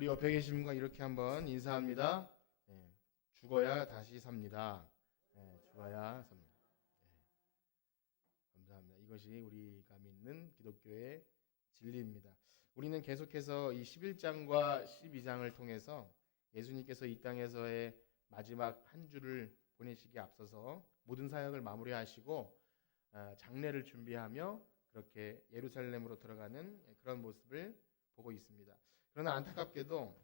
우리 옆에 계신 분과 이렇게 한번 인사합니다. 예, 죽어야 다시 삽니다. 죽어야 삽니다. 예, 감사합니다. 이것이 우리가 믿는 기독교의 진리입니다. 우리는 계속해서 이 11장과 12장을 통해서 예수님께서 이 땅에서의 마지막 한 주를 보내시기에 앞서서 모든 사역을 마무리하시고 장례를 준비하며 그렇게 예루살렘으로 들어가는 그런 모습을 보고 있습니다. 그러나 안타깝게도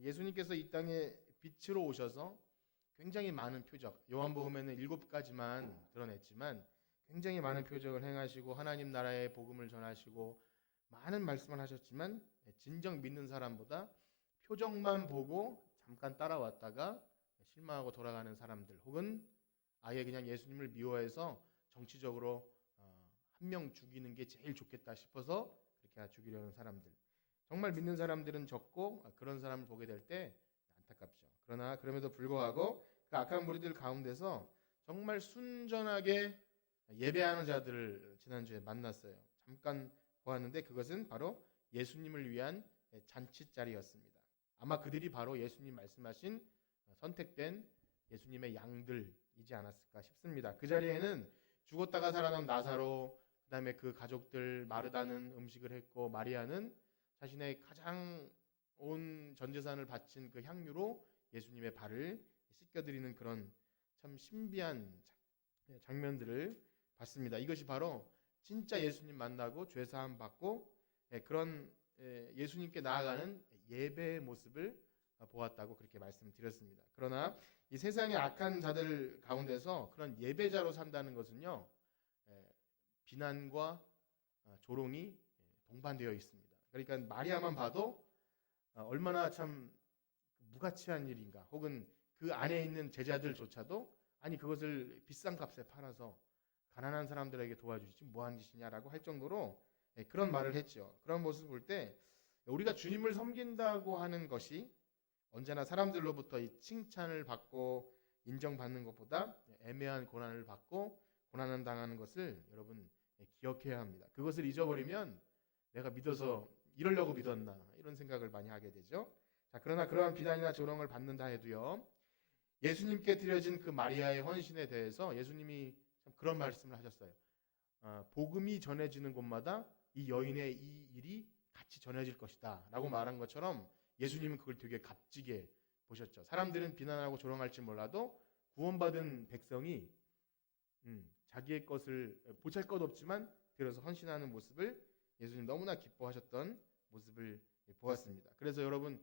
예수님께서 이 땅에 빛으로 오셔서 굉장히 많은 표적, 요한복음에는 7가지만 드러냈지만 굉장히 많은 표적을 행하시고 하나님 나라의 복음을 전하시고 많은 말씀을 하셨지만 진정 믿는 사람보다 표적만 보고 잠깐 따라왔다가 실망하고 돌아가는 사람들, 혹은 아예 그냥 예수님을 미워해서 정치적으로 한 명 죽이는 게 제일 좋겠다 싶어서 그렇게 죽이려는 사람들, 정말 믿는 사람들은 적고 그런 사람을 보게 될 때 안타깝죠. 그러나 그럼에도 불구하고 그 악한 무리들 가운데서 정말 순전하게 예배하는 자들을 지난주에 만났어요. 잠깐 보았는데 그것은 바로 예수님을 위한 잔치자리였습니다. 아마 그들이 바로 예수님 말씀하신 선택된 예수님의 양들이지 않았을까 싶습니다. 그 자리에는 죽었다가 살아난 나사로, 그 다음에 그 가족들, 마르다는 음식을 했고 마리아는 자신의 가장 온 전재산을 바친 그 향유로 예수님의 발을 씻겨드리는 그런 참 신비한 장면들을 봤습니다. 이것이 바로 진짜 예수님 만나고 죄사함 받고 그런 예수님께 나아가는 예배의 모습을 보았다고 그렇게 말씀드렸습니다. 그러나 이 세상의 악한 자들 가운데서 그런 예배자로 산다는 것은요, 비난과 조롱이 동반되어 있습니다. 그러니까 마리아만 봐도 얼마나 참 무가치한 일인가, 혹은 그 안에 있는 제자들조차도 아니 그것을 비싼 값에 팔아서 가난한 사람들에게 도와주지 뭐한 짓이냐라고 할 정도로 그런 말을 했죠. 그런 모습을 볼 때 우리가 주님을 섬긴다고 하는 것이 언제나 사람들로부터 이 칭찬을 받고 인정받는 것보다 애매한 고난을 받고 고난을 당하는 것을 여러분 기억해야 합니다. 그것을 잊어버리면 내가 믿어서 이러려고 믿었나 이런 생각을 많이 하게 되죠. 자, 그러나 그러한 비난이나 조롱을 받는다 해도요, 예수님께 드려진 그 마리아의 헌신에 대해서 예수님이 참 그런 말씀을 하셨어요. 복음이 전해지는 곳마다 이 여인의 이 일이 같이 전해질 것이다 라고 말한 것처럼 예수님은 그걸 되게 값지게 보셨죠. 사람들은 비난하고 조롱할지 몰라도 구원받은 백성이 자기의 것을 보잘것없지만 들여서 헌신하는 모습을 예수님 너무나 기뻐하셨던 모습을 보았습니다. 그래서 여러분,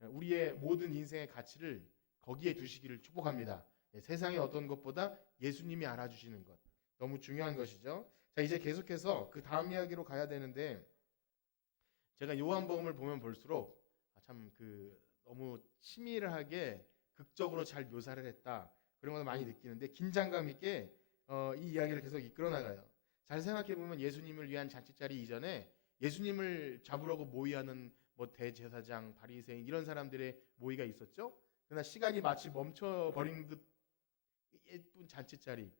우리의 모든 인생의 가치를 거기에 두시기를 축복합니다. 세상의 어떤 것보다 예수님이 알아주시는 것, 너무 중요한 것이죠. 자, 이제 계속해서 그 다음 이야기로 가야 되는데, 제가 요한복음을 보면 볼수록 참 너무 치밀하게 극적으로 잘 묘사를 했다, 그런 걸 많이 느끼는데 긴장감 있게 이 이야기를 계속 이끌어 나가요. 잘 생각해 보면 예수님을 위한 잔치자리 이전에 예수님을 잡으려고 모의하는 뭐 대제사장, 바리새인 이런 사람들의 모의가 있었죠. 그러나 시간이 마치 멈춰버린 듯 예쁜 잔치자리,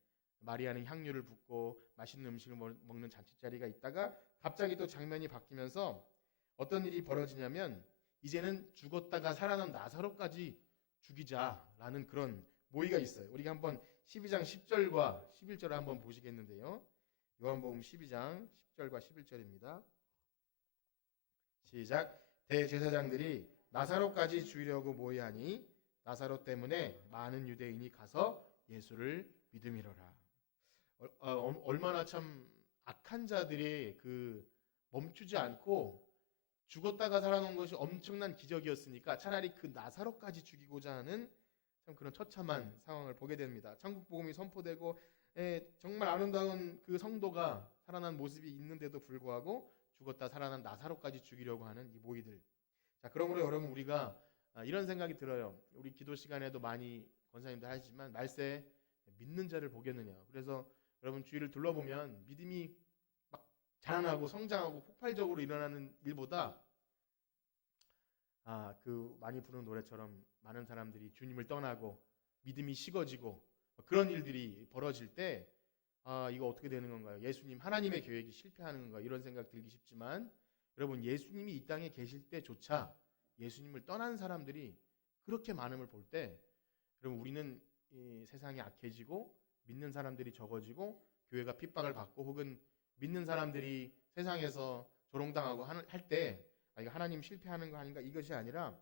마리아는 향유를 붓고 맛있는 음식을 먹는 잔치자리가 있다가 갑자기 또 장면이 바뀌면서 어떤 일이 벌어지냐면 이제는 죽었다가 살아난 나사로까지 죽이자라는 그런 모의가 있어요. 우리가 한번 12장 10절과 11절을 한번 보시겠는데요. 요한복음 12장 10절과 11절입니다. 시작. 대제사장들이 나사로까지 죽이려고 모의하니 나사로 때문에 많은 유대인이 가서 예수를 믿음이로라. 얼마나 참 악한 자들이 멈추지 않고 죽었다가 살아난 것이 엄청난 기적이었으니까 차라리 그 나사로까지 죽이고자 하는 참 그런 처참한 상황을 보게 됩니다. 천국 복음이 선포되고 정말 아름다운 그 성도가 살아난 모습이 있는데도 불구하고 죽었다 살아난 나사로까지 죽이려고 하는 이 모의들. 자, 그러므로 여러분, 우리가 이런 생각이 들어요. 우리 기도 시간에도 많이 권사님들 하시지만 말세 믿는 자를 보겠느냐. 그래서 여러분 주위를 둘러보면 믿음이 막 자라나고 성장하고 폭발적으로 일어나는 일보다 많이 부르는 노래처럼 많은 사람들이 주님을 떠나고 믿음이 식어지고 그런 일들이 벌어질 때 이거 어떻게 되는 건가요? 예수님, 하나님의 계획이 실패하는 건가? 이런 생각 들기 쉽지만 여러분, 예수님이 이 땅에 계실 때조차 예수님을 떠난 사람들이 그렇게 많음을 볼 때, 그럼 우리는 이 세상이 악해지고 믿는 사람들이 적어지고 교회가 핍박을 받고 혹은 믿는 사람들이 세상에서 조롱당하고 할 때 이거 하나님 실패하는 거 아닌가, 이것이 아니라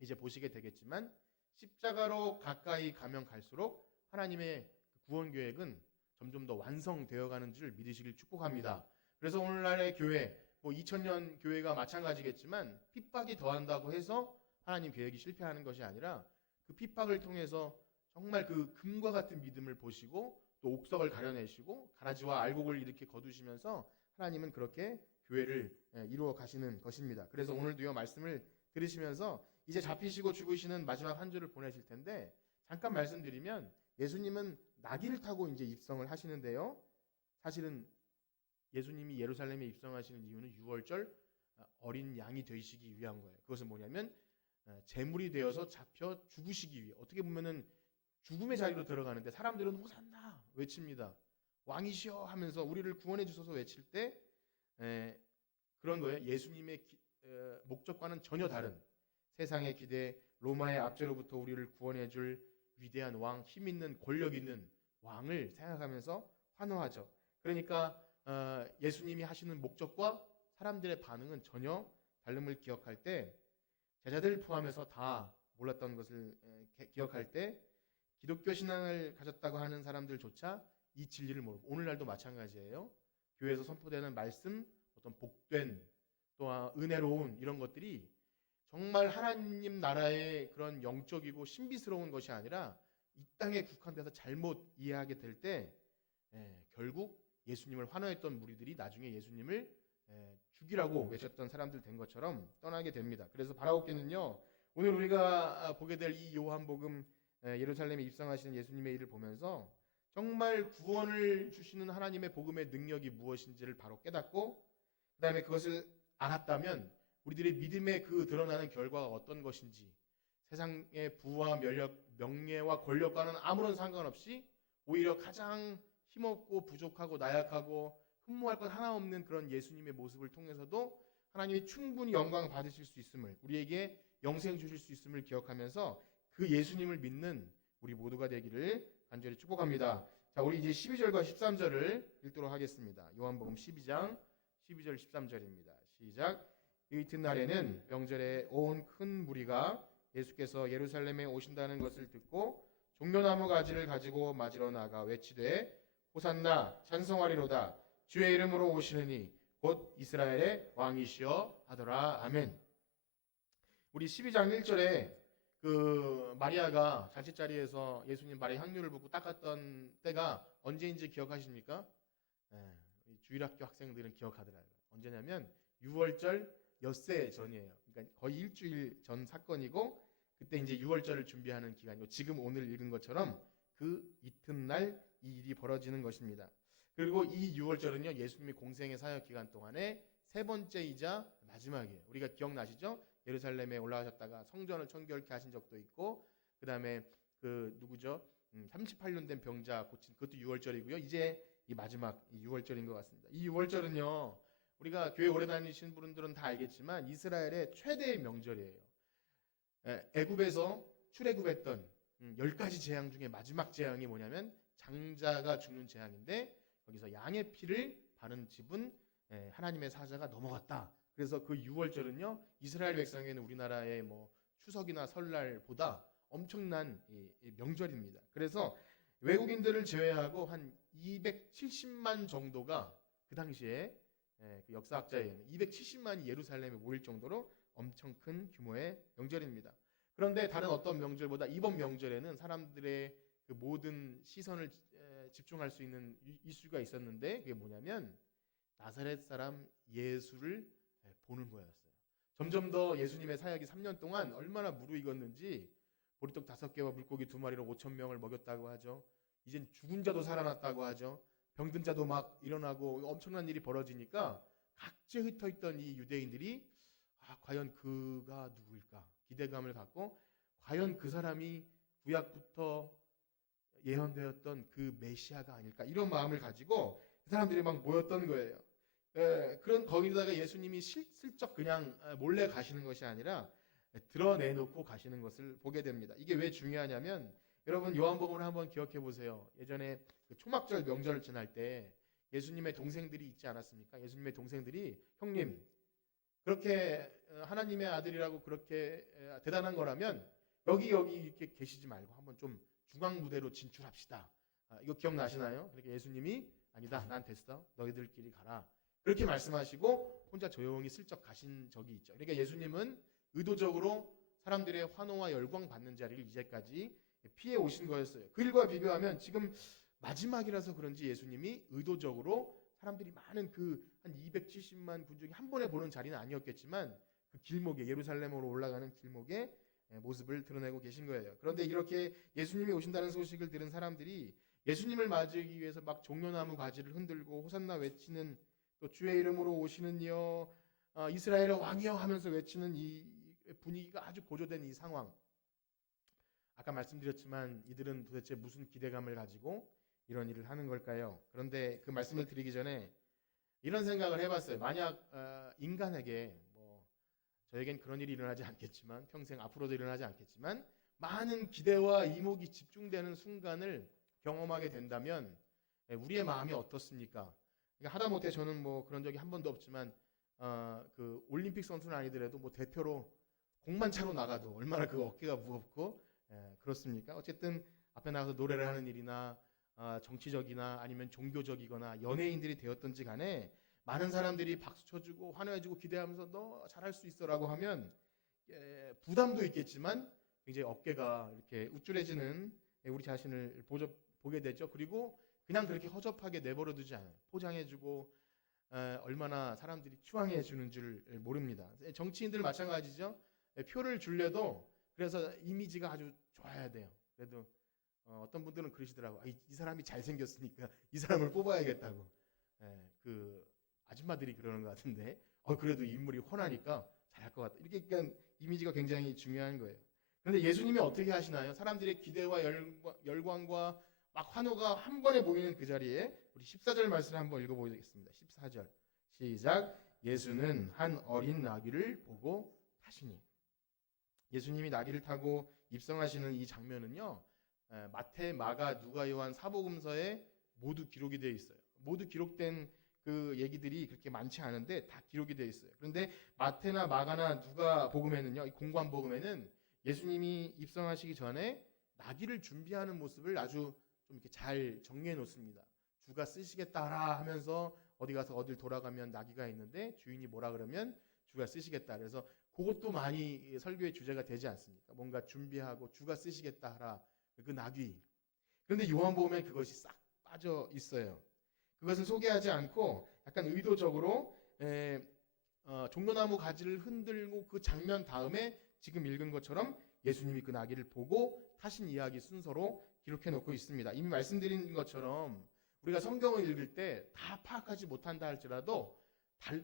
이제 보시게 되겠지만 십자가로 가까이 가면 갈수록 하나님의 구원 계획은 점점 더 완성되어 가는 줄 믿으시길 축복합니다. 그래서 오늘날의 교회, 뭐 2000년 교회가 마찬가지겠지만 핍박이 더한다고 해서 하나님 계획이 실패하는 것이 아니라 그 핍박을 통해서 정말 그 금과 같은 믿음을 보시고 또 옥석을 가려내시고 가라지와 알곡을 이렇게 거두시면서 하나님은 그렇게 교회를 이루어 가시는 것입니다. 그래서 오늘도요 말씀을 들으시면서 이제 잡히시고 죽으시는 마지막 한 주를 보내실 텐데, 잠깐 말씀드리면 예수님은 나귀를 타고 이제 입성을 하시는데요. 사실은 예수님이 예루살렘에 입성하시는 이유는 유월절 어린 양이 되시기 위한 거예요. 그것은 뭐냐면 제물이 되어서 잡혀 죽으시기 위해, 어떻게 보면은 죽음의 자리로 들어가는데 사람들은 호산나 외칩니다. 왕이시여 하면서 우리를 구원해 주소서 외칠 때 그런 거예요. 예수님의 목적과는 전혀 다른 세상의 기대, 로마의 압제로부터 우리를 구원해 줄 위대한 왕, 힘 있는 권력 있는 왕을 생각하면서 환호하죠. 그러니까 예수님이 하시는 목적과 사람들의 반응은 전혀 다름을 기억할 때, 제자들 포함해서 다 몰랐던 것을 기억할 때 기독교 신앙을 가졌다고 하는 사람들조차 이 진리를 모르고, 오늘날도 마찬가지예요. 교회에서 선포되는 말씀, 어떤 복된 또한 은혜로운 이런 것들이 정말 하나님 나라의 그런 영적이고 신비스러운 것이 아니라 이 땅에 국한돼서 잘못 이해하게 될 때 결국 예수님을 환호했던 무리들이 나중에 예수님을 죽이라고 외쳤던 사람들 된 것처럼 떠나게 됩니다. 그래서 바라옵기는요, 오늘 우리가 보게 될 이 요한복음 예루살렘에 입성하시는 예수님의 일을 보면서 정말 구원을 주시는 하나님의 복음의 능력이 무엇인지를 바로 깨닫고, 그 다음에 그것을 알았다면 우리들의 믿음의 그 드러나는 결과가 어떤 것인지, 세상의 부와 명예와 권력과는 아무런 상관없이 오히려 가장 힘없고 부족하고 나약하고 흠모할 것 하나 없는 그런 예수님의 모습을 통해서도 하나님이 충분히 영광 받으실 수 있음을, 우리에게 영생 주실 수 있음을 기억하면서 그 예수님을 믿는 우리 모두가 되기를 간절히 축복합니다. 자, 우리 이제 12절과 13절을 읽도록 하겠습니다. 요한복음 12장 12절 13절입니다. 시작. 이 이튿날에는 명절에 온 큰 무리가 예수께서 예루살렘에 오신다는 것을 듣고 종려나무 가지를 가지고 맞으러 나가 외치되 호산나 찬송하리로다 주의 이름으로 오시느니 곧 이스라엘의 왕이시여 하더라. 아멘. 우리 12장 1절에 그 마리아가 잔치자리에서 예수님 발에 향유를 붓고 닦았던 때가 언제인지 기억하십니까? 주일학교 학생들은 기억하더라고요. 언제냐면 6월절 엿새 전이에요. 그러니까 거의 일주일 전 사건이고, 그때 이제 6월절을 준비하는 기간이고, 지금 오늘 읽은 것처럼 그 이튿날 이 일이 벌어지는 것입니다. 그리고 이 6월절은요 예수님이 공생의 사역 기간 동안에 세 번째이자 마지막이에요. 우리가 기억나시죠? 예루살렘에 올라가셨다가 성전을 청결케 하신 적도 있고, 그 다음에 그 누구죠? 38년 된 병자 고친 그것도 6월절이고요. 이제 이 마지막 이 6월절인 것 같습니다. 이 6월절은요 우리가 교회 오래 다니신 분들은 다 알겠지만 이스라엘의 최대의 명절이에요. 애굽에서 출애굽했던 10가지 재앙 중에 마지막 재앙이 뭐냐면 장자가 죽는 재앙인데, 거기서 양의 피를 바른 집은 하나님의 사자가 넘어갔다. 그래서 그 6월절은요 이스라엘 백성에는 우리나라의 뭐 추석이나 설날보다 엄청난 명절입니다. 그래서 외국인들을 제외하고 한 270만 정도가 그 당시에 그 역사학자에 의하면 270만이 예루살렘에 모일 정도로 엄청 큰 규모의 명절입니다. 그런데 다른 어떤 명절보다 이번 명절에는 사람들의 그 모든 시선을 집중할 수 있는 이슈가 있었는데, 그게 뭐냐면 나사렛 사람 예수를 보는 거였어요. 점점 더 예수님의 사역이 3년 동안 얼마나 무르익었는지, 보리떡 5개와 물고기 2마리로 5,000명을 먹였다고 하죠. 이젠 죽은 자도 살아났다고 하죠. 병든 자도 막 일어나고 엄청난 일이 벌어지니까 각지에 흩어있던 이 유대인들이 과연 그가 누구일까 기대감을 갖고, 과연 그 사람이 구약부터 예언되었던 그 메시아가 아닐까, 이런 마음을 가지고 그 사람들이 막 모였던 거예요. 그런 거기다가 예수님이 슬쩍 그냥 몰래 가시는 것이 아니라 드러내놓고 가시는 것을 보게 됩니다. 이게 왜 중요하냐면 여러분 요한복음을 한번 기억해 보세요. 예전에 그 초막절 명절을 지날 때 예수님의 동생들이 있지 않았습니까? 예수님의 동생들이 형님 그렇게 하나님의 아들이라고 그렇게 대단한 거라면 여기 이렇게 계시지 말고 한번 좀 중앙 무대로 진출합시다. 이거 기억나시나요? 그러니까 예수님이 아니다, 난 됐어. 너희들끼리 가라. 그렇게 말씀하시고 혼자 조용히 슬쩍 가신 적이 있죠. 그러니까 예수님은 의도적으로 사람들의 환호와 열광 받는 자리를 이제까지 피해 오신 거였어요. 그 일과 비교하면 지금 마지막이라서 그런지 예수님이 의도적으로 사람들이 많은 그 한 270만 군중이 한 번에 보는 자리는 아니었겠지만 그 길목에 예루살렘으로 올라가는 길목에 모습을 드러내고 계신 거예요. 그런데 이렇게 예수님이 오신다는 소식을 들은 사람들이 예수님을 맞이하기 위해서 막 종려나무 가지를 흔들고 호산나 외치는 또 주의 이름으로 오시는 이여 이스라엘의 왕이여 하면서 외치는 이 분위기가 아주 고조된 이 상황. 아까 말씀드렸지만 이들은 도대체 무슨 기대감을 가지고 이런 일을 하는 걸까요? 그런데 그 말씀을 드리기 전에 이런 생각을 해봤어요. 만약 인간에게 뭐 저에겐 그런 일이 일어나지 않겠지만 평생 앞으로도 일어나지 않겠지만 많은 기대와 이목이 집중되는 순간을 경험하게 된다면 우리의 마음이 어떻습니까? 그러니까 하다못해 저는 뭐 그런 적이 한 번도 없지만 그 올림픽 선수는 아니더라도 뭐 대표로 공만 차로 나가도 얼마나 그 어깨가 무겁고 그렇습니까? 어쨌든 앞에 나가서 노래를 하는 일이나 정치적이나 아니면 종교적이거나 연예인들이 되었던지 간에 많은 사람들이 박수 쳐주고 환호해주고 기대하면서 너 잘할 수 있어라고 하면 부담도 있겠지만 굉장히 어깨가 이렇게 우쭐해지는 우리 자신을 보게 되죠. 그리고 그냥 그렇게 허접하게 내버려두지 않아요. 포장해주고 얼마나 사람들이 추앙해 주는 줄 모릅니다. 정치인들 마찬가지죠. 표를 줄래도 그래서 이미지가 아주 좋아야 돼요. 그래도 어떤 분들은 그러시더라고. 이 사람이 잘생겼으니까 이 사람을 뽑아야겠다고. 그 아줌마들이 그러는 것 같은데 그래도 인물이 훤하니까 잘할 것 같다. 이렇게 그러니까 이미지가 굉장히 중요한 거예요. 그런데 예수님이 어떻게 하시나요? 사람들의 기대와 열광과 막 환호가 한 번에 모이는 그 자리에 우리 14절 말씀을 한번 읽어보겠습니다. 14절 시작. 예수는 한 어린 나귀를 보고 타시니. 예수님이 나귀를 타고 입성하시는 이 장면은요, 마태, 마가, 누가, 요한 사복음서에 모두 기록이 되어 있어요. 모두 기록된 그 얘기들이 그렇게 많지 않은데 다 기록이 되어 있어요. 그런데 마태나 마가나 누가 복음에는요, 이 공관 복음에는 예수님이 입성하시기 전에 나귀를 준비하는 모습을 아주 좀 이렇게 잘 정리해 놓습니다. 주가 쓰시겠다라 하면서 어디 가서 어딜 돌아가면 나귀가 있는데 주인이 뭐라 그러면 주가 쓰시겠다. 그래서 그것도 많이 설교의 주제가 되지 않습니까? 뭔가 준비하고 주가 쓰시겠다라 그 나귀. 그런데 요한복음에 그것이 싹 빠져 있어요. 그것을 소개하지 않고 약간 의도적으로 종려나무 가지를 흔들고 그 장면 다음에 지금 읽은 것처럼 예수님이 그 나귀를 보고 타신 이야기 순서로 기록해 놓고 있습니다. 이미 말씀드린 것처럼 우리가 성경을 읽을 때 다 파악하지 못한다 할지라도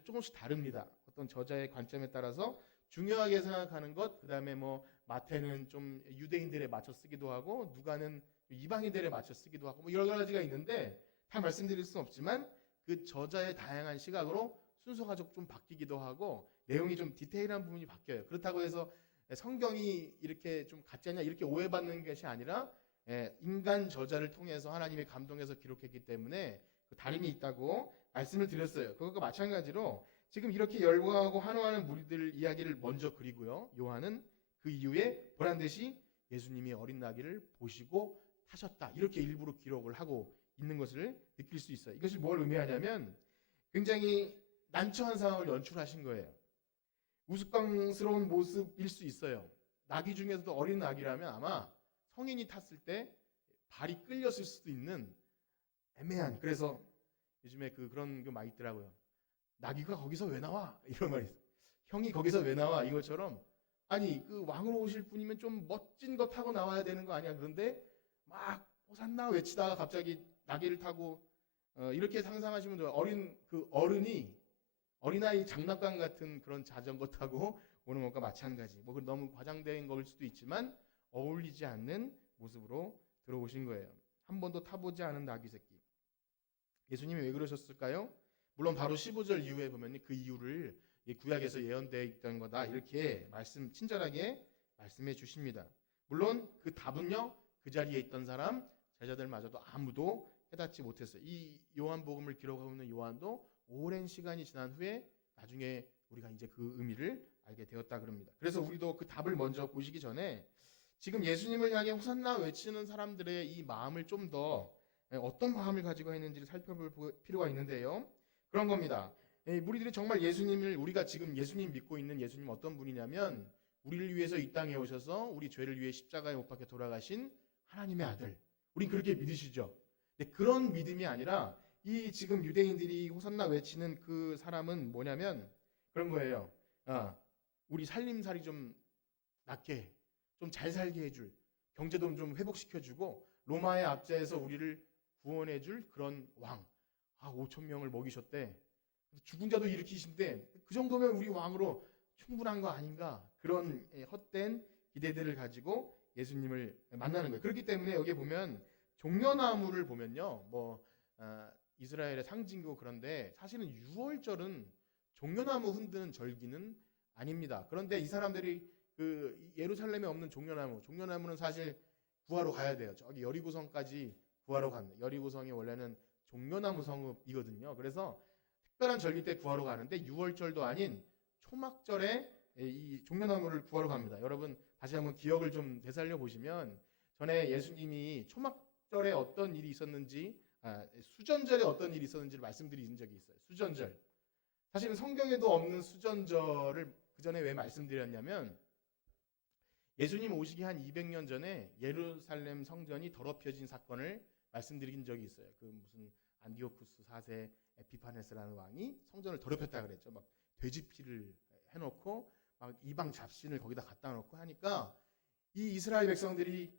조금씩 다릅니다. 어떤 저자의 관점에 따라서 중요하게 생각하는 것, 그 다음에 뭐 마태는 좀 유대인들에 맞춰 쓰기도 하고 누가는 이방인들에 맞춰 쓰기도 하고 뭐 여러 가지가 있는데 다 말씀드릴 수는 없지만 그 저자의 다양한 시각으로 순서가 좀 바뀌기도 하고 내용이 좀 디테일한 부분이 바뀌어요. 그렇다고 해서 성경이 이렇게 좀 가짜냐 이렇게 오해받는 것이 아니라 인간 저자를 통해서 하나님의 감동해서 기록했기 때문에 그 다름이 있다고 말씀을 드렸어요. 그것과 마찬가지로 지금 이렇게 열광하고 환호하는 무리들 이야기를 먼저 그리고요. 요한은 그 이후에 보란듯이 예수님이 어린 나귀를 보시고 타셨다. 이렇게 일부러 기록을 하고 있는 것을 느낄 수 있어요. 이것이 뭘 의미하냐면 굉장히 난처한 상황을 연출하신 거예요. 우스꽝스러운 모습일 수 있어요. 나귀 중에서도 어린 나귀라면 아마 성인이 탔을 때 발이 끌렸을 수도 있는 애매한. 그래서 요즘에 그런 거 많이 있더라고요. 나귀가 거기서 왜 나와? 이런 말이 있어요. 형이 거기서 왜 나와? 이것처럼 아니 그 왕으로 오실 분이면 좀 멋진 거 타고 나와야 되는 거 아니야? 그런데 막 호산나 외치다가 갑자기 나귀를 타고 이렇게 상상하시면 돼요. 어린아이 장난감 같은 그런 자전거 타고 오는 것과 마찬가지. 뭐 너무 과장된 걸 수도 있지만 어울리지 않는 모습으로 들어오신 거예요. 한 번도 타보지 않은 나귀 새끼. 예수님이 왜 그러셨을까요? 물론 바로 15절 이후에 보면 그 이유를 구약에서 예언되어 있던 거다 이렇게 친절하게 말씀해 주십니다. 물론 그 답은요, 그 자리에 있던 사람 제자들마저도 아무도 깨닫지 못했어요. 이 요한복음을 기록하고 있는 요한도 오랜 시간이 지난 후에 나중에 우리가 이제 그 의미를 알게 되었다 그럽니다. 그래서 우리도 그 답을 먼저 보시기 전에 지금 예수님을 향해 호산나 외치는 사람들의 이 마음을 좀 더 어떤 마음을 가지고 있는지를 살펴볼 필요가 있는데요. 그런 겁니다. 우리들이 정말 우리가 지금 예수님 믿고 있는 예수님 어떤 분이냐면 우리를 위해서 이 땅에 오셔서 우리 죄를 위해 십자가에 못 박혀 돌아가신 하나님의 아들. 우린 그렇게 믿으시죠? 근데 그런 믿음이 아니라 이 지금 유대인들이 호산나 외치는 그 사람은 뭐냐면 그런 거예요. 우리 살림살이 좀 낫게, 좀 잘 살게 해줄, 경제도 좀 회복시켜주고 로마의 압제에서 우리를 구원해줄 그런 왕. 5천 명을 먹이셨대. 죽은 자도 일으키신데 그 정도면 우리 왕으로 충분한 거 아닌가? 그런 헛된 기대들을 가지고 예수님을 만나는 거예요. 그렇기 때문에 여기 보면 종려나무를 보면요, 이스라엘의 상징이고 그런데 사실은 유월절은 종려나무 흔드는 절기는 아닙니다. 그런데 이 사람들이 그 예루살렘에 없는 종려나무는 사실 구하러 가야 돼요. 저기 여리고성까지 구하러 갑니다. 여리고성이 원래는 종려나무 성읍이거든요. 그래서 특별한 절기 때 구하러 가는데 유월절도 아닌 초막절에 이 종려나무를 구하러 갑니다. 여러분 다시 한번 기억을 좀 되살려 보시면 전에 예수님이 초막절에 어떤 일이 있었는지, 수전절에 어떤 일이 있었는지를 말씀드린 적이 있어요. 수전절. 사실은 성경에도 없는 수전절을 그 전에 왜 말씀드렸냐면 예수님 오시기 한 200년 전에 예루살렘 성전이 더럽혀진 사건을 말씀드린 적이 있어요. 그 무슨 안디오쿠스 4세 에피파네스라는 왕이 성전을 더럽혔다 그랬죠. 막 돼지 피를 해놓고 막 이방 잡신을 거기다 갖다 놓고 하니까 이 이스라엘 백성들이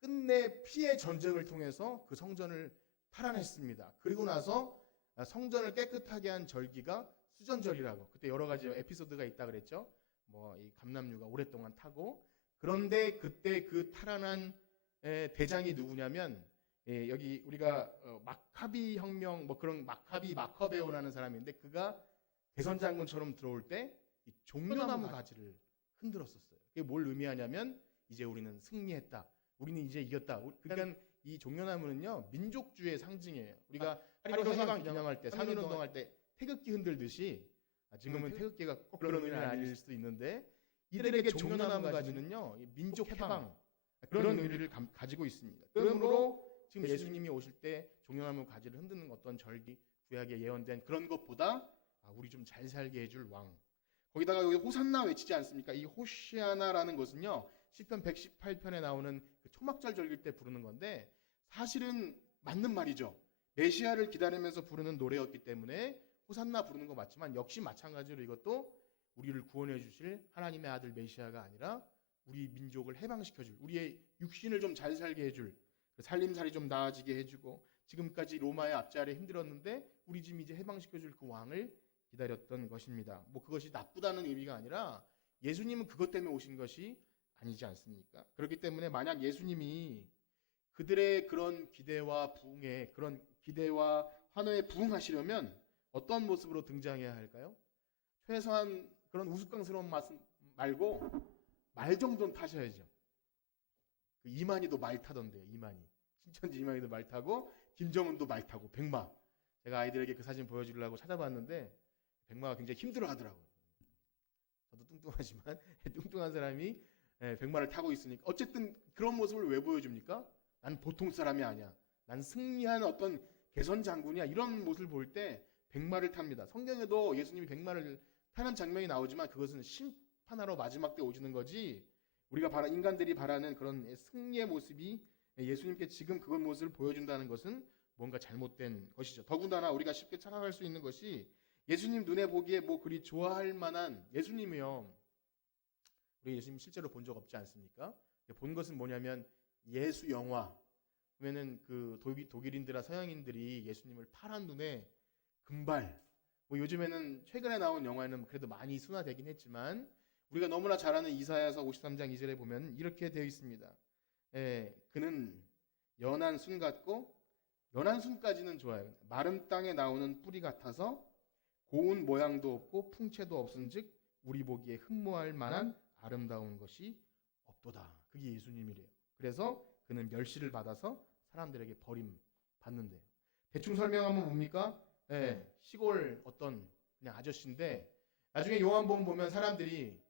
끝내 피의 전쟁을 통해서 그 성전을 탈환했습니다. 그리고 나서 성전을 깨끗하게 한 절기가 수전절이라고. 그때 여러 가지 에피소드가 있다 그랬죠. 이 감람류가 오랫동안 타고. 그런데 그때 그 탈환한 대장이 누구냐면 여기 우리가 마카비 혁명 그런 마커베오라는 사람인데 그가 대선 장군처럼 들어올 때 이 종려나무 가지를 흔들었었어요. 그게 뭘 의미하냐면 이제 우리는 승리했다. 우리는 이제 이겼다. 그러니까 이 종려나무는요 민족주의 상징이에요. 우리가 8.15 해방 기념할 때 3.1운동 할 때 태극기 흔들듯이 지금은 태극기가 꼭 그런 의미는 아닐 수도 있는데 이들에게 종려나무 가지는요 민족 해방 그런 의미를 가지고 있습니다. 그러므로 지금 예수님이 오실 때 종려나무 가지를 흔드는 어떤 절기 구약에 예언된 그런 것보다 우리 좀 잘 살게 해줄 왕. 거기다가 여기 호산나 외치지 않습니까? 이 호시아나라는 것은요 시편 118편에 나오는 그 초막절 절기 때 부르는 건데 사실은 맞는 말이죠. 메시아를 기다리면서 부르는 노래였기 때문에 호산나 부르는 거 맞지만 역시 마찬가지로 이것도 우리를 구원해 주실 하나님의 아들 메시아가 아니라 우리 민족을 해방시켜 줄, 우리의 육신을 좀 잘 살게 해줄, 살림살이 좀 나아지게 해주고 지금까지 로마의 압제 아래 힘들었는데 우리 집 이제 해방시켜 줄 그 왕을 기다렸던 것입니다. 그것이 나쁘다는 의미가 아니라 예수님은 그것 때문에 오신 것이 아니지 않습니까? 그렇기 때문에 만약 예수님이 그들의 그런 기대와 부흥에, 그런 기대와 환호에 부응하시려면 어떤 모습으로 등장해야 할까요? 최소한 그런 우스꽝스러운 말씀 말고 말 정도는 타셔야죠. 그 이만희도 말 타던데요. 신천지 이만희도 말 타고 김정은도 말 타고 백마. 제가 아이들에게 그 사진 보여주려고 찾아봤는데 백마가 굉장히 힘들어 하더라고요. 저도 뚱뚱하지만 뚱뚱한 사람이 백마를 타고 있으니까 어쨌든 그런 모습을 왜 보여줍니까? 난 보통 사람이 아니야. 난 승리한 어떤 개선 장군이야. 이런 모습을 볼 때 백마를 탑니다. 성경에도 예수님이 백마를 타는 장면이 나오지만 그것은 심판하러 마지막 때 오시는 거지 우리가 인간들이 바라는 그런 승리의 모습이 예수님께 지금 그런 모습을 보여준다는 것은 뭔가 잘못된 것이죠. 더군다나 우리가 쉽게 착각할 수 있는 것이 예수님 눈에 보기에 그리 좋아할 만한 예수님이요. 우리 예수님 실제로 본 적 없지 않습니까? 본 것은 뭐냐면 예수 영화. 그러면은 그 독일인들이나 서양인들이 예수님을 파란 눈에 금발. 요즘에는 최근에 나온 영화에는 그래도 많이 순화되긴 했지만 우리가 너무나 잘 아는 이사야서 53장 2절에 보면 이렇게 되어 있습니다. 그는 연한 순 같고 연한 순까지는 좋아요. 마른 땅에 나오는 뿌리 같아서 고운 모양도 없고 풍채도 없은즉 우리 보기에 흠모할 만한 아름다운 것이 없도다. 그게 예수님이래요. 그래서 그는 멸시를 받아서 사람들에게 버림 받는데요. 대충 설명하면 뭡니까? 시골 어떤 그냥 아저씨인데 나중에 요한복음 보면 사람들이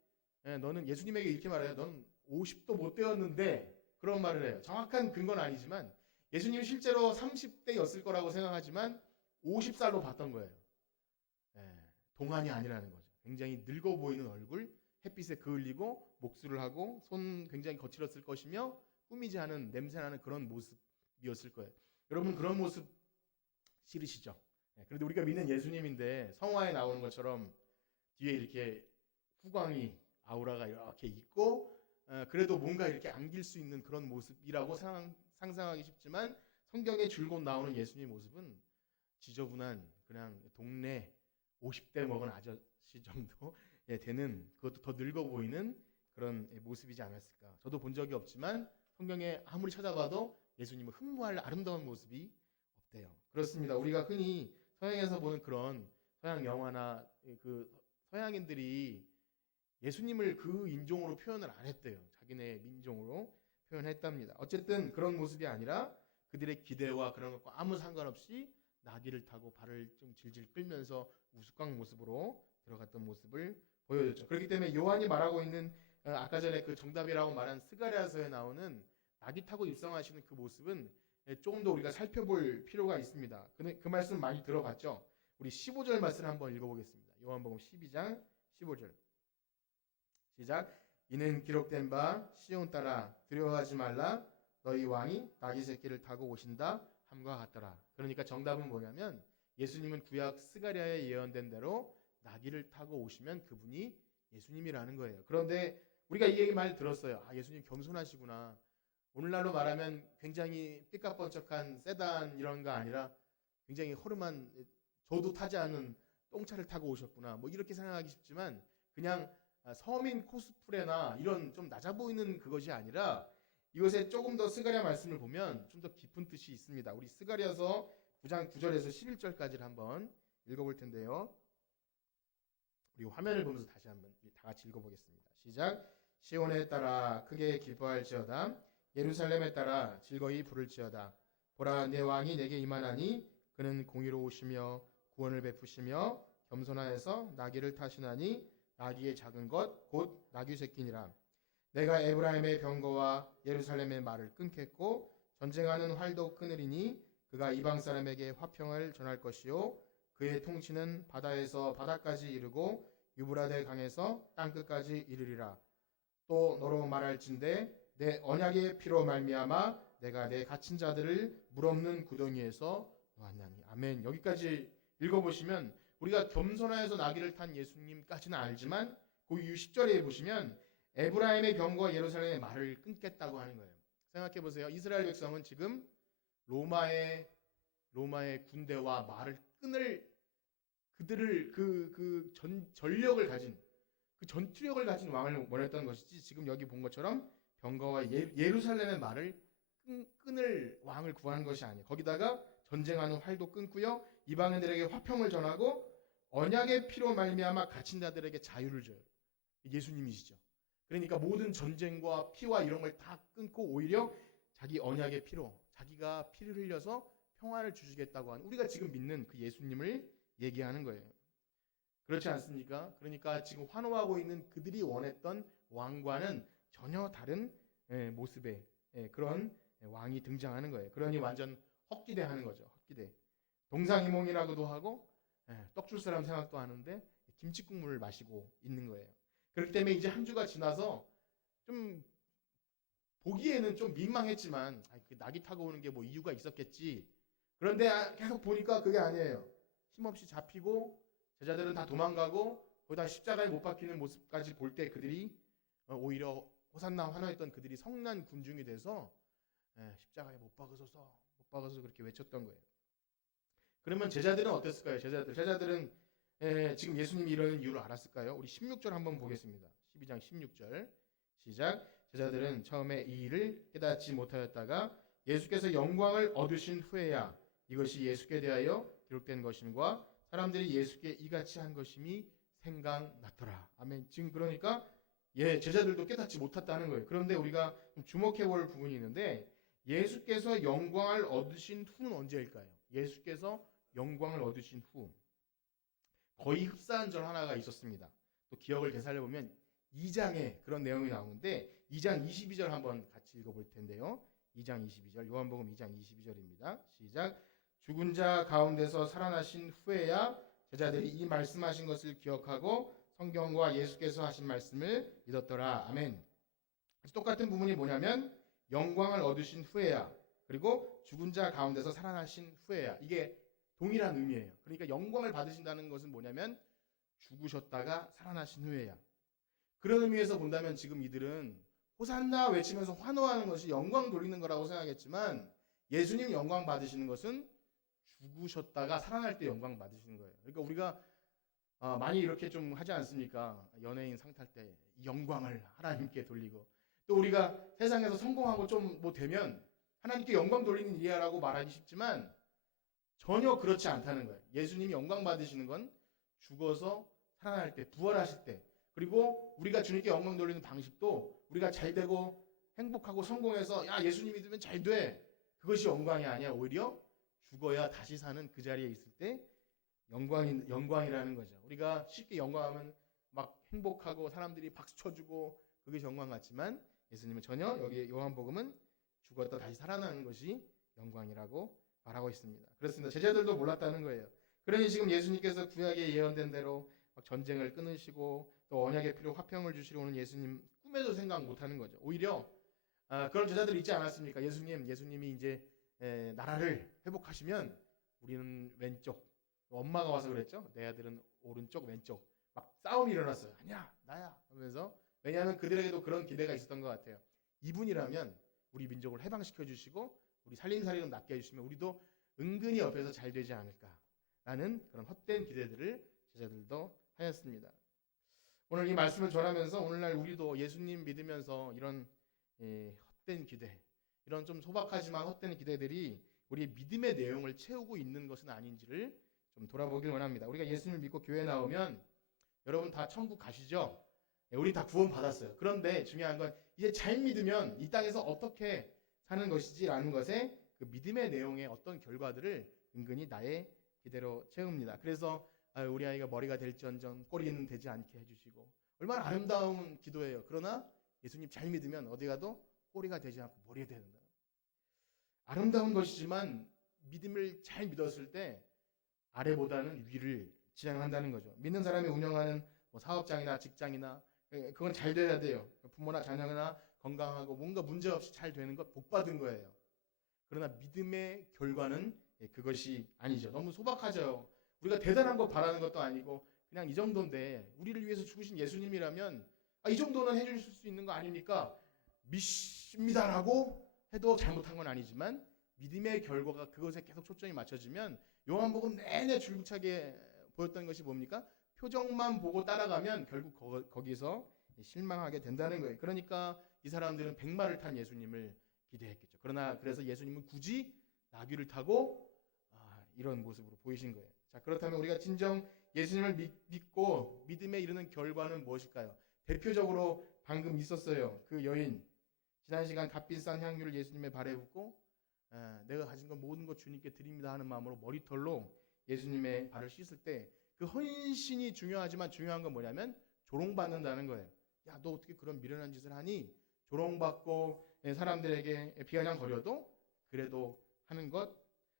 너는 예수님에게 이렇게 말해요. 넌 50도 못 되었는데 그런 말을 해요. 정확한 근거는 아니지만 예수님이 실제로 30대였을 거라고 생각하지만 50살로 봤던 거예요. 동안이 아니라는 거죠. 굉장히 늙어 보이는 얼굴, 햇빛에 그을리고 목수를 하고 손 굉장히 거칠었을 것이며 꾸미지 않은 냄새나는 그런 모습이었을 거예요. 여러분 그런 모습 싫으시죠? 그래도 우리가 믿는 예수님인데 성화에 나오는 것처럼 뒤에 이렇게 후광이 아우라가 이렇게 있고 그래도 뭔가 이렇게 안길 수 있는 그런 모습이라고 상상하기 쉽지만 성경에 줄곧 나오는 예수님 모습은 지저분한 그냥 동네 50대 먹은 아저씨 정도 되는 그것도 더 늙어 보이는 그런 모습이지 않았을까. 저도 본 적이 없지만 성경에 아무리 찾아봐도 예수님을 흠모할 아름다운 모습이 없대요. 그렇습니다. 우리가 흔히 서양에서 보는 그런 서양 영화나 그 서양인들이 예수님을 그 인종으로 표현을 안 했대요. 자기네 민족으로 표현했답니다. 어쨌든 그런 모습이 아니라 그들의 기대와 그런 것과 아무 상관없이 나귀를 타고 발을 좀 질질 끌면서 우스꽝 모습으로 들어갔던 모습을 보여줬죠. 그렇기 때문에 요한이 말하고 있는 아까 전에 그 정답이라고 말한 스가랴서에 나오는 나귀 타고 입성하시는 그 모습은 조금 더 우리가 살펴볼 필요가 있습니다. 그 말씀 많이 들어봤죠? 우리 15절 말씀을 한번 읽어보겠습니다. 요한복음 12장 15절 시작. 이는 기록된 바 시온 딸아 두려워하지 말라 너희 왕이 나귀 새끼를 타고 오신다 함과 같더라. 그러니까 정답은 뭐냐면 예수님은 구약 스가랴에 예언된 대로 나귀를 타고 오시면 그분이 예수님이라는 거예요. 그런데 우리가 이 얘기 많이 들었어요. 예수님 겸손하시구나. 오늘날로 말하면 굉장히 삐까뻔쩍한 세단 이런 거 아니라 굉장히 허름한 저도 타지 않은 똥차를 타고 오셨구나. 뭐 이렇게 생각하기 쉽지만 그냥 서민 코스프레나 이런 좀 낮아 보이는 그것이 아니라 이것에 조금 더 스가랴 말씀을 보면 좀 더 깊은 뜻이 있습니다. 우리 스가랴서 9장 9절에서 11절까지를 한번 읽어볼 텐데요. 우리 화면을 보면서 다시 한번 다 같이 읽어보겠습니다. 시작. 시온에 따라 크게 기뻐할지어다. 예루살렘에 따라 즐거이 부를지어다. 보라 내 왕이 내게 임하나니 그는 공의로우시며 구원을 베푸시며 겸손하여서 나귀를 타시나니 나귀의 작은 것 곧 나귀 새끼니라. 내가 에브라임의 병거와 예루살렘의 말을 끊겠고 전쟁하는 활도 끊으리니 그가 이방 사람에게 화평을 전할 것이요 그의 통치는 바다에서 바다까지 이르고 유브라데 강에서 땅끝까지 이르리라. 또 너로 말할진대 내 언약의 피로 말미암아 내가 내 갇힌 자들을 물 없는 구덩이에서 놓았나니. 아멘. 여기까지 읽어보시면 우리가 겸손하여서 나귀를 탄 예수님까지는 알지만 그 이후 10절에 보시면 에브라임의 병거와 예루살렘의 말을 끊겠다고 하는 거예요. 생각해 보세요. 이스라엘 백성은 지금 로마의 군대와 말을 끊을 그들을 전력을 가진 그 전투력을 가진 왕을 원했던 것이지 지금 여기 본 것처럼 병거와 예루살렘의 말을 끊을 왕을 구하는 것이 아니에요. 거기다가 전쟁하는 활도 끊고요. 이방인들에게 화평을 전하고 언약의 피로 말미암아 갇힌 자들에게 자유를 줘요. 예수님이시죠. 그러니까 모든 전쟁과 피와 이런 걸 다 끊고 오히려 자기 언약의 피로 자기가 피를 흘려서 평화를 주시겠다고 하는 우리가 지금 믿는 그 예수님을 얘기하는 거예요. 그렇지 않습니까? 그러니까 지금 환호하고 있는 그들이 원했던 왕과는 전혀 다른 모습의 그런 왕이 등장하는 거예요. 그러니 완전 헛기대하는 거죠. 헛기대. 동상이몽이라고도 하고 떡 줄 사람 생각도 하는데 김치국물을 마시고 있는 거예요. 그렇기 때문에 이제 한 주가 지나서 좀 보기에는 좀 민망했지만 나귀 타고 오는 게 뭐 이유가 있었겠지. 그런데 계속 보니까 그게 아니에요. 힘없이 잡히고 제자들은 다 도망가고 거기다 십자가에 못 박히는 모습까지 볼 때 그들이 오히려 호산나 환호했던 그들이 성난 군중이 돼서 십자가에 못 박아서 그렇게 외쳤던 거예요. 그러면 제자들은 어땠을까요? 제자들은 지금 예수님이 이러는 이유를 알았을까요? 우리 16절 한번 보겠습니다. 12장 16절 시작. 제자들은 처음에 이 일을 깨닫지 못하였다가 예수께서 영광을 얻으신 후에야 이것이 예수께 대하여 기록된 것임과 사람들이 예수께 이같이 한 것임이 생각났더라. 아멘. 지금 그러니까 제자들도 깨닫지 못했다는 거예요. 그런데 우리가 주목해 볼 부분이 있는데 예수께서 영광을 얻으신 후는 언제일까요? 예수께서 영광을 얻으신 후 거의 흡사한 절 하나가 있었습니다. 또 기억을 되살려 보면 2장에 그런 내용이 나오는데 2장 22절 한번 같이 읽어볼 텐데요. 2장 22절 요한복음 2장 22절입니다. 시작. 죽은 자 가운데서 살아나신 후에야 제자들이 이 말씀하신 것을 기억하고 성경과 예수께서 하신 말씀을 믿었더라. 아멘. 똑같은 부분이 뭐냐면 영광을 얻으신 후에야 그리고 죽은 자 가운데서 살아나신 후에야 이게 동일한 의미예요. 그러니까 영광을 받으신다는 것은 뭐냐면 죽으셨다가 살아나신 후에야. 그런 의미에서 본다면 지금 이들은 호산나 외치면서 환호하는 것이 영광 돌리는 거라고 생각했지만 예수님 영광 받으시는 것은 죽으셨다가 살아날 때 영광 받으시는 거예요. 그러니까 우리가 많이 이렇게 좀 하지 않습니까? 연예인 상 탈 때 영광을 하나님께 돌리고 또 우리가 세상에서 성공하고 좀 뭐 되면 하나님께 영광 돌리는 일이라고 말하기 쉽지만 전혀 그렇지 않다는 거예요. 예수님이 영광 받으시는 건 죽어서 살아날 때, 부활하실 때 그리고 우리가 주님께 영광 돌리는 방식도 우리가 잘 되고 행복하고 성공해서 야 예수님 믿으면 잘 돼. 그것이 영광이 아니야. 오히려 죽어야 다시 사는 그 자리에 있을 때 영광이라는 거죠. 우리가 쉽게 영광하면 막 행복하고 사람들이 박수 쳐주고 그것이 영광 같지만 예수님은 전혀 여기 요한복음은 죽었다 다시 살아나는 것이 영광이라고 말하고 있습니다. 그렇습니다. 제자들도 몰랐다는 거예요. 그러니 지금 예수님께서 구약에 예언된 대로 전쟁을 끊으시고 또 언약의 피로 화평을 주시러 오는 예수님 꿈에도 생각 못하는 거죠. 오히려 그런 제자들 있지 않았습니까? 예수님이 이제 나라를 회복하시면 우리는 왼쪽, 엄마가 와서 그랬죠. 내 아들은 오른쪽, 왼쪽 막 싸움이 일어났어요. 아니야, 나야 하면서 왜냐하면 그들에게도 그런 기대가 있었던 것 같아요. 이분이라면 우리 민족을 해방시켜 주시고 우리 살림살이를 낫게 해주시면 우리도 은근히 옆에서 잘 되지 않을까라는 그런 헛된 기대들을 제자들도 하였습니다. 오늘 이 말씀을 전하면서 오늘날 우리도 예수님 믿으면서 이런 헛된 기대, 이런 좀 소박하지만 헛된 기대들이 우리의 믿음의 내용을 채우고 있는 것은 아닌지를 좀 돌아보길 원합니다. 우리가 예수님을 믿고 교회 나오면 여러분 다 천국 가시죠? 우리 다 구원 받았어요. 그런데 중요한 건 이제 잘 믿으면 이 땅에서 어떻게 사는 것이지라는 것에 그 믿음의 내용의 어떤 결과들을 은근히 나의 기대로 채웁니다. 그래서 우리 아이가 머리가 될지언정 꼬리는 되지 않게 해주시고 얼마나 아름다운 기도예요. 그러나 예수님 잘 믿으면 어디 가도 꼬리가 되지 않고 머리가 된다. 아름다운 것이지만 믿음을 잘 믿었을 때 아래보다는 위를 지향한다는 거죠. 믿는 사람이 운영하는 사업장이나 직장이나 그건 잘 돼야 돼요. 부모나 자녀나 건강하고 뭔가 문제 없이 잘 되는 것 복 받은 거예요. 그러나 믿음의 결과는 그것이 아니죠. 너무 소박하죠. 우리가 대단한 거 바라는 것도 아니고 그냥 이 정도인데 우리를 위해서 죽으신 예수님이라면 이 정도는 해주실 수 있는 거 아닙니까? 믿습니다라고 해도 잘못한 건 아니지만 믿음의 결과가 그것에 계속 초점이 맞춰지면 요한복음 내내 줄기차게 보였던 것이 뭡니까? 표정만 보고 따라가면 결국 거기서 실망하게 된다는 거예요. 그러니까 이 사람들은 백마를 탄 예수님을 기대했겠죠. 그러나 그래서 예수님은 굳이 나귀를 타고 이런 모습으로 보이신 거예요. 자, 그렇다면 우리가 진정 예수님을 믿고 믿음에 이르는 결과는 무엇일까요? 대표적으로 방금 있었어요. 그 여인 지난 시간 값비싼 향유를 예수님의 발에 붓고 내가 가진 건 모든 것 주님께 드립니다 하는 마음으로 머리털로 예수님의 발을 씻을 때 그 헌신이 중요하지만 중요한 건 뭐냐면 조롱받는다는 거예요. 야, 너 어떻게 그런 미련한 짓을 하니? 조롱받고 사람들에게 비아냥거려도 그래도 하는 것.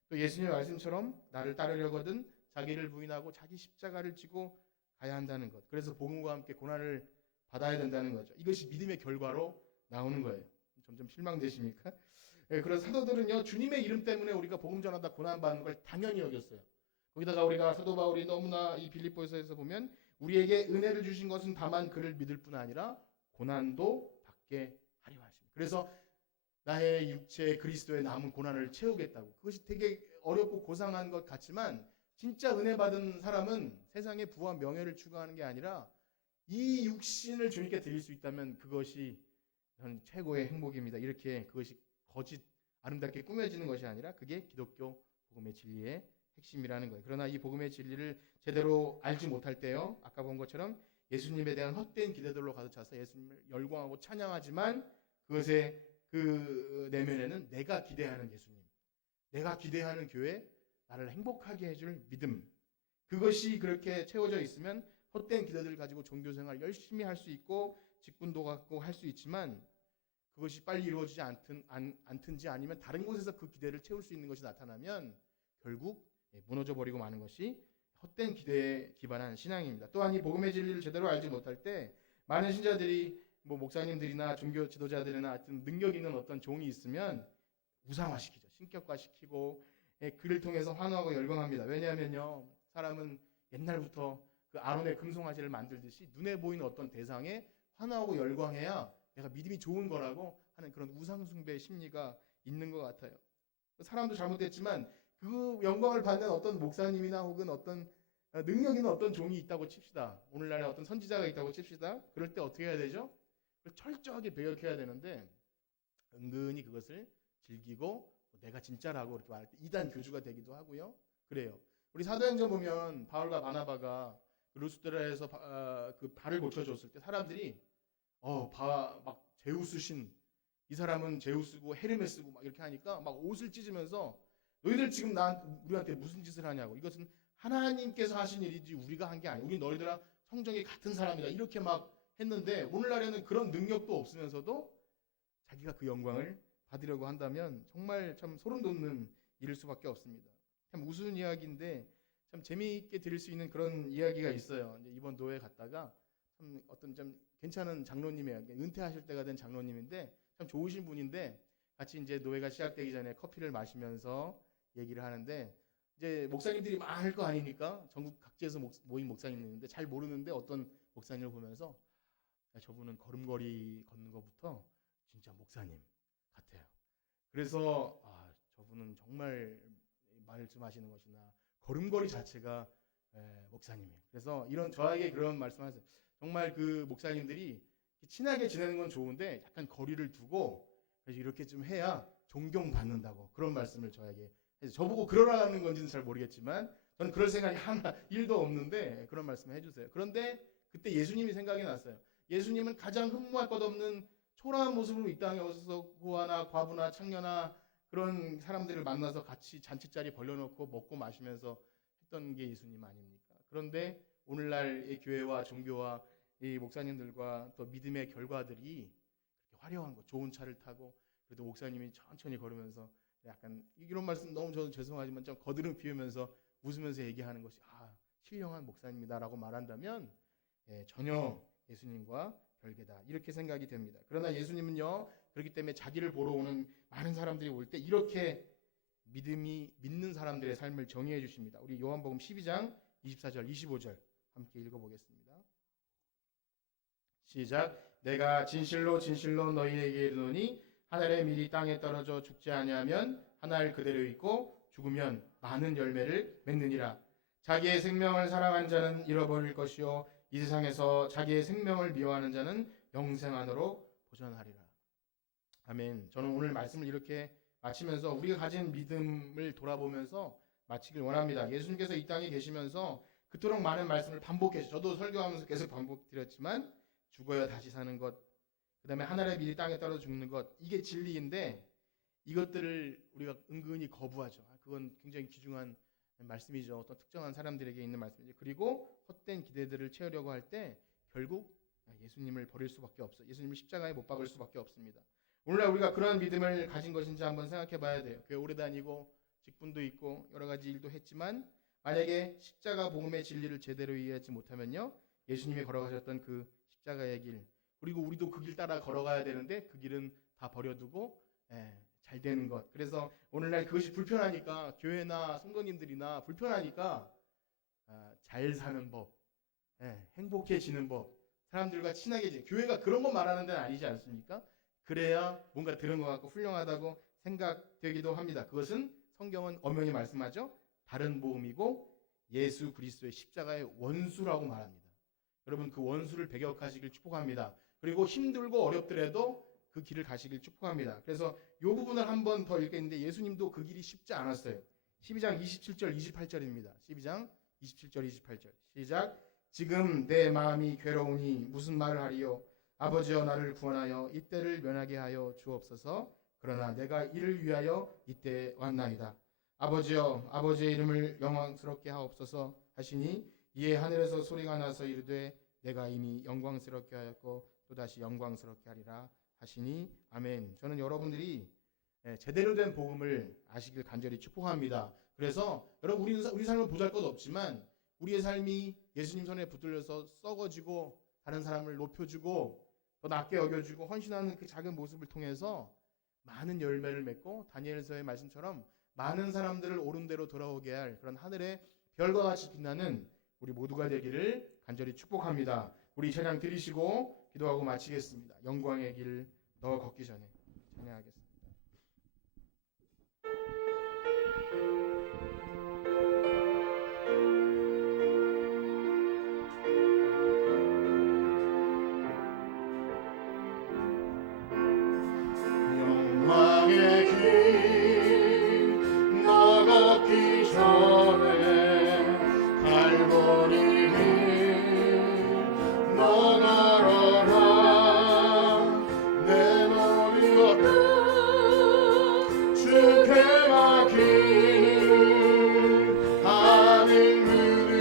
또 예수님의 말씀처럼 나를 따르려거든 자기를 부인하고 자기 십자가를 지고 가야 한다는 것. 그래서 복음과 함께 고난을 받아야 된다는 거죠. 이것이 믿음의 결과로 나오는 거예요. 점점 실망되십니까? 그래서 사도들은요 주님의 이름 때문에 우리가 복음 전하다 고난 받는 걸 당연히 여겼어요. 거기다가 우리가 사도 바울이 너무나 이 빌립보서에서 보면 우리에게 은혜를 주신 것은 다만 그를 믿을 뿐 아니라 고난도 받게 하려 하십니다. 그래서 나의 육체에 그리스도의 남은 고난을 채우겠다고. 그것이 되게 어렵고 고상한 것 같지만 진짜 은혜 받은 사람은 세상의 부와 명예를 추구하는 게 아니라 이 육신을 주님께 드릴 수 있다면 그것이 저는 최고의 행복입니다. 이렇게 그것이 거짓 아름답게 꾸며지는 것이 아니라 그게 기독교 복음의 진리의 핵심이라는 거예요. 그러나 이 복음의 진리를 제대로 알지 못할 때요, 아까 본 것처럼 예수님에 대한 헛된 기대들로 가득 차서 예수님을 열광하고 찬양하지만 그것의 그 내면에는 내가 기대하는 예수님, 내가 기대하는 교회, 나를 행복하게 해줄 믿음, 그것이 그렇게 채워져 있으면 헛된 기대들을 가지고 종교생활 열심히 할 수 있고 직분도 갖고 할 수 있지만 그것이 빨리 이루어지지 않든지 아니면 다른 곳에서 그 기대를 채울 수 있는 것이 나타나면 결국 무너져 버리고 마는 것이 헛된 기대에 기반한 신앙입니다. 또한 이 복음의 진리를 제대로 알지 못할 때 많은 신자들이 뭐 목사님들이나 종교 지도자들이나 하여튼 능력 있는 어떤 종이 있으면 우상화시키죠. 신격화시키고 그를 통해서 환호하고 열광합니다. 왜냐하면요, 사람은 옛날부터 그 아론의 금송아지를 만들듯이 눈에 보이는 어떤 대상에 환호하고 열광해야 내가 믿음이 좋은 거라고 하는 그런 우상숭배 심리가 있는 것 같아요. 사람도 잘못됐지만 그 영광을 받는 어떤 목사님이나 혹은 어떤 능력 있는 어떤 종이 있다고 칩시다. 오늘날에 어떤 선지자가 있다고 칩시다. 그럴 때 어떻게 해야 되죠? 철저하게 배격해야 되는데 은근히 그것을 즐기고 내가 진짜라고 이렇게 말할 때 이단 교주가 되기도 하고요. 그래요. 우리 사도행전 보면 바울과 바나바가 루스드라에서 그 발을 고쳐줬을 때 사람들이 막 제우스신, 이 사람은 제우스고 헤르메스고 막 이렇게 하니까 막 옷을 찢으면서 너희들 지금 우리한테 무슨 짓을 하냐고, 이것은 하나님께서 하신 일이지 우리가 한 게 아니야. 우리 너희들아 성정이 같은 사람이다. 이렇게 막 했는데 오늘날에는 그런 능력도 없으면서도 자기가 그 영광을 받으려고 한다면 정말 참 소름 돋는 일일 수밖에 없습니다. 참 우스운 이야기인데 참 재미있게 들을 수 있는 그런 이야기가 있어요. 이제 이번 노회 갔다가 참 어떤 좀 괜찮은 장로님이에요. 은퇴하실 때가 된 장로님인데 참 좋으신 분인데 같이 이제 노회가 시작되기 전에 커피를 마시면서 얘기를 하는데 이제 목사님들이 많을 거 아니니까 전국 각지에서 모인 목사님들인데 잘 모르는데 어떤 목사님을 보면서 저분은 걸음걸이 걷는 것부터 진짜 목사님 같아요. 그래서 저분은 정말 말씀하시는 것이나 걸음걸이 자체가 목사님이에요. 그래서 저에게 그런 말씀하세요. 정말 그 목사님들이 친하게 지내는 건 좋은데 약간 거리를 두고 이렇게 좀 해야 존경받는다고 그런 말씀을 저에게 해서 저보고 그러라는 건지는 잘 모르겠지만 저는 그럴 생각이 하나 1도 없는데 그런 말씀을 해주세요. 그런데 그때 예수님이 생각이 났어요. 예수님은 가장 흠모할 것 없는 초라한 모습으로 이 땅에 오셔서 고아나 과부나 창녀나 그런 사람들을 만나서 같이 잔치자리 벌려놓고 먹고 마시면서 했던 게 예수님 아닙니까? 그런데 오늘날의 교회와 종교와 이 목사님들과 또 믿음의 결과들이 화려한 거, 좋은 차를 타고 그래도 목사님이 천천히 걸으면서 약간 이런 말씀 너무 저는 죄송하지만 좀 거드름 피우면서 웃으면서 얘기하는 것이 신령한 목사님이다라고 말한다면 전혀 예수님과 별개다 이렇게 생각이 됩니다. 그러나 예수님은요, 그렇기 때문에 자기를 보러 오는 많은 사람들이 올 때 이렇게 믿는 사람들의 삶을 정의해 주십니다. 우리 요한복음 12장 24절 25절 함께 읽어보겠습니다. 시작. 내가 진실로 진실로 너희에게 이르노니 하늘의 밀이 땅에 떨어져 죽지 아니하면 하늘 그대로 있고 죽으면 많은 열매를 맺느니라. 자기의 생명을 사랑한 자는 잃어버릴 것이요 이 세상에서 자기의 생명을 미워하는 자는 영생 안으로 보전하리라. 아멘. 저는 오늘 말씀을 이렇게 마치면서 우리가 가진 믿음을 돌아보면서 마치길 원합니다. 예수님께서 이 땅에 계시면서 그토록 많은 말씀을 반복해서 저도 설교하면서 계속 반복드렸지만 죽어야 다시 사는 것, 그 다음에 하늘의 밀이 땅에 떨어져 죽는 것, 이게 진리인데 이것들을 우리가 은근히 거부하죠. 그건 굉장히 귀중한 말씀이죠. 어떤 특정한 사람들에게 있는 말씀이죠. 그리고 헛된 기대들을 채우려고 할 때 결국 예수님을 버릴 수밖에 없어요. 예수님을 십자가에 못 박을 수밖에 없습니다. 오늘날 우리가 그러한 믿음을 가진 것인지 한번 생각해 봐야 돼요. 교회 오래 다니고 직분도 있고 여러 가지 일도 했지만 만약에 십자가 복음의 진리를 제대로 이해하지 못하면요, 예수님이 걸어가셨던 그 십자가의 길, 그리고 우리도 그 길 따라 걸어가야 되는데 그 길은 다 버려두고 잘 되는 것. 그래서 오늘날 그것이 불편하니까 교회나 성도님들이나 불편하니까 잘 사는 법, 행복해지는 법, 사람들과 친하게 지내. 교회가 그런 거 말하는 데는 아니지 않습니까? 그래야 뭔가 들은 것 같고 훌륭하다고 생각되기도 합니다. 그것은 성경은 엄연히 말씀하죠. 다른 복음이고 예수 그리스도의 십자가의 원수라고 말합니다. 여러분 그 원수를 배격하시길 축복합니다. 그리고 힘들고 어렵더라도 그 길을 가시길 축복합니다. 그래서 이 부분을 한 번 더 읽겠는데 예수님도 그 길이 쉽지 않았어요. 12장 27절 28절입니다. 12장 27절 28절 시작. 지금 내 마음이 괴로우니 무슨 말을 하리요. 아버지여 나를 구원하여 이때를 면하게 하여 주옵소서. 그러나 내가 이를 위하여 이때 왔나이다. 아버지여 아버지의 이름을 영광스럽게 하옵소서 하시니 이에 하늘에서 소리가 나서 이르되 내가 이미 영광스럽게 하였고 또다시 영광스럽게 하리라 하시니 아멘. 저는 여러분들이 제대로 된 복음을 아시길 간절히 축복합니다. 그래서 여러분 우리 삶은 보잘것없지만 우리의 삶이 예수님 손에 붙들려서 썩어지고 다른 사람을 높여주고 더 낮게 여겨주고 헌신하는 그 작은 모습을 통해서 많은 열매를 맺고 다니엘서의 말씀처럼 많은 사람들을 옳은 대로 돌아오게 할 그런 하늘의 별과 같이 빛나는 우리 모두가 되기를 간절히 축복합니다. 우리 찬양 드리시고 기도하고 마치겠습니다. 영광의 길 너 걷기 전에 찬양하겠습니다. 영광의 길 너 걷기 전에 갈보리 길 너 걸어라. 내 몸이 걷다 주께 맡긴 하늘 문을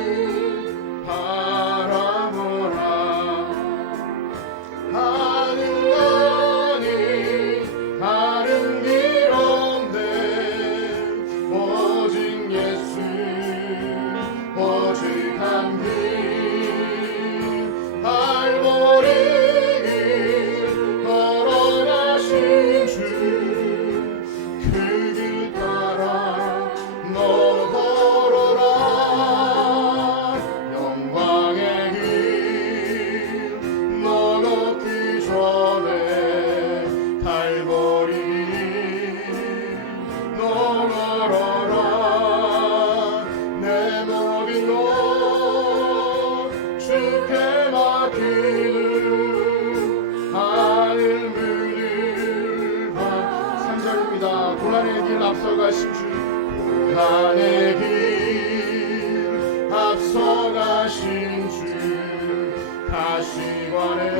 바라보라. 하늘 안이 다른 길 없네. 오직 예수 오직 한 길. 갈보리 길 걸어가신 주 그 길 따라 너 걸어라. 영광의 길 너 걷기 전에 갈보리 너 걸어라. 내 모든 것 주께 맡기는 하늘 문을 봐. 3절입니다. 고난의 길 앞서가신 주 고난의 길 앞서가신 주 가시관에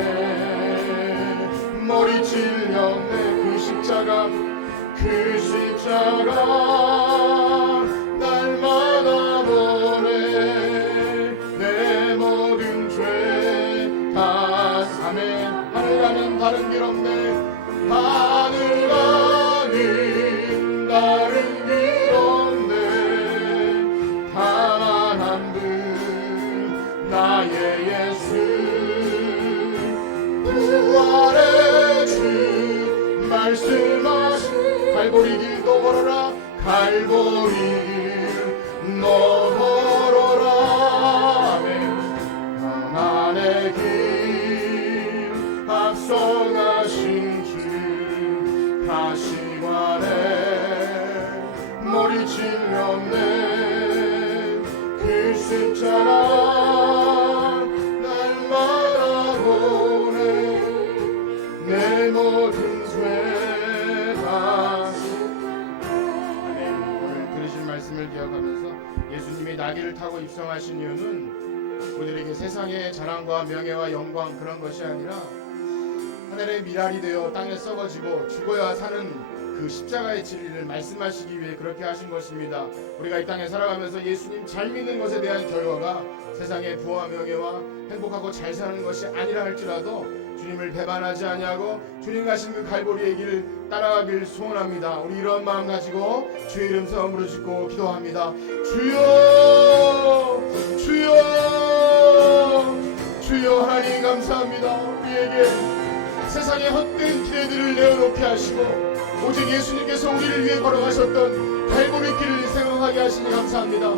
머리 찔렸네. 그 십자가 날마다 보내. 내 모든 죄 다 사네. 하늘 아닌 다른 길 없네. 하늘 아닌 다른 길 없네. 다만 한 분 나의 예수 부활의 주 말씀하신 갈보리 길 너 걸어라. 갈보리 길 너 걸어라. 평안의 길 앞서가신 주 가시관에 머리 찔렸네. 그 십자가 날마다 보내. 내 모든 죄다. 오늘 들으신 말씀을 기억하면서 예수님이 나귀를 타고 입성하신 이유는 우리들에게 세상의 자랑과 명예와 영광 그런 것이 아니라 하늘의 미랄이 되어 땅에 썩어지고 죽어야 사는 그 십자가의 진리를 말씀하시기 위해 그렇게 하신 것입니다. 우리가 이 땅에 살아가면서 예수님 잘 믿는 것에 대한 결과가 세상의 부와 명예와 행복하고 잘 사는 것이 아니라 할지라도 주님을 배반하지 아니하고 주님 가신 그 갈보리의 길을 따라가길 소원합니다. 우리 이런 마음 가지고 주의 이름 성으로 짓고 기도합니다. 주여 주여 주여. 하나님 감사합니다. 우리에게 세상의 헛된 기대들을 내어놓게 하시고 오직 예수님께서 우리를 위해 걸어가셨던 갈보리 길을 생각하게 하시니 감사합니다.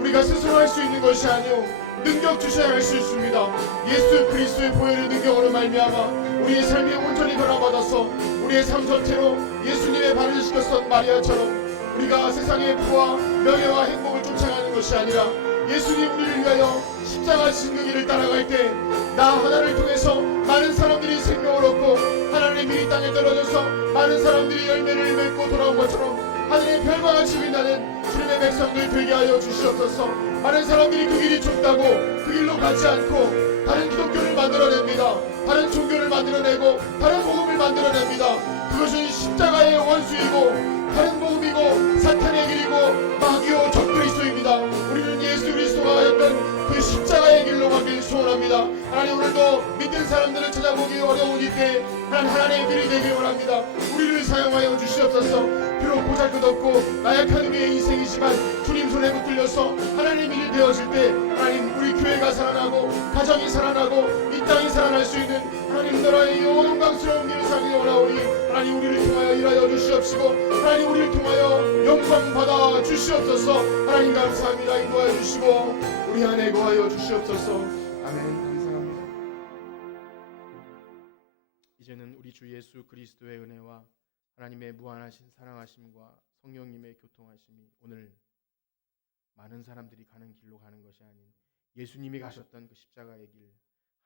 우리가 스스로 할 수 있는 것이 아니오 능력 주셔야 할 수 있습니다. 예수 그리스도의 보혈의 능력으로 말미암아 우리의 삶이 온전히 변화받아서 우리의 삶 전체로 예수님의 발을 씻겼던 마리아처럼 우리가 세상의 부와 명예와 행복을 쫓아가는 것이 아니라 예수님 우리를 위하여 십자가 짓는 길을 따라갈 때 나 하나를 통해서 많은 사람들이 생명을 얻고 하나님의 미리 땅에 떨어져서 많은 사람들이 열매를 맺고 돌아온 것처럼 하늘의 별과 같이 빛나는 주님의 백성들 되게 하여 주시옵소서. 많은 사람들이 그 길이 좁다고 그 길로 가지 않고 다른 기독교를 만들어냅니다. 다른 종교를 만들어내고 다른 복음을 만들어냅니다. 그것은 십자가의 원수이고 다른 복음이고 사탄의 길이고 마귀요 적그리스도입니다. 우리는 예수 그리스도가 했던 그 십자가의 길로 가길 소원합니다. 하나님, 오늘도 믿는 사람들을 찾아보기 어려운 이때 하나님의 길이 되길 원합니다. 우리를 사용하여 주시옵소서. 비록 보잘것없고 나약한 우리의 인생이지만 주님 손에 붙들려서 하나님 일이 되어질 때 하나님, 우리 교회가 살아나고 가정이 살아나고 이 땅이 살아날 수 있는 하나님 나라의 영광스러운 길을 살기 원하오니 하나님, 우리를 통하여 일하여 주시옵시고 하나님, 우리를 통하여 영광 받아 주시옵소서. 하나님 감사합니다. 인도하여 주시고 우리 안에 거하여 주시옵소서. 아멘. 감사합니다. 이제는 우리 주 예수 그리스도의 은혜와 하나님의 무한하신 사랑하심과 성령님의 교통하심이 오늘 많은 사람들이 가는 길로 가는 것이 아닌 예수님이 가셨던 그 십자가의 길,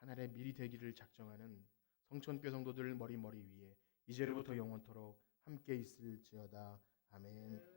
하늘의 미리 되기를 작정하는 성천교 성도들 머리 위에 이제로부터 영원토록 함께 있을지어다. 아멘.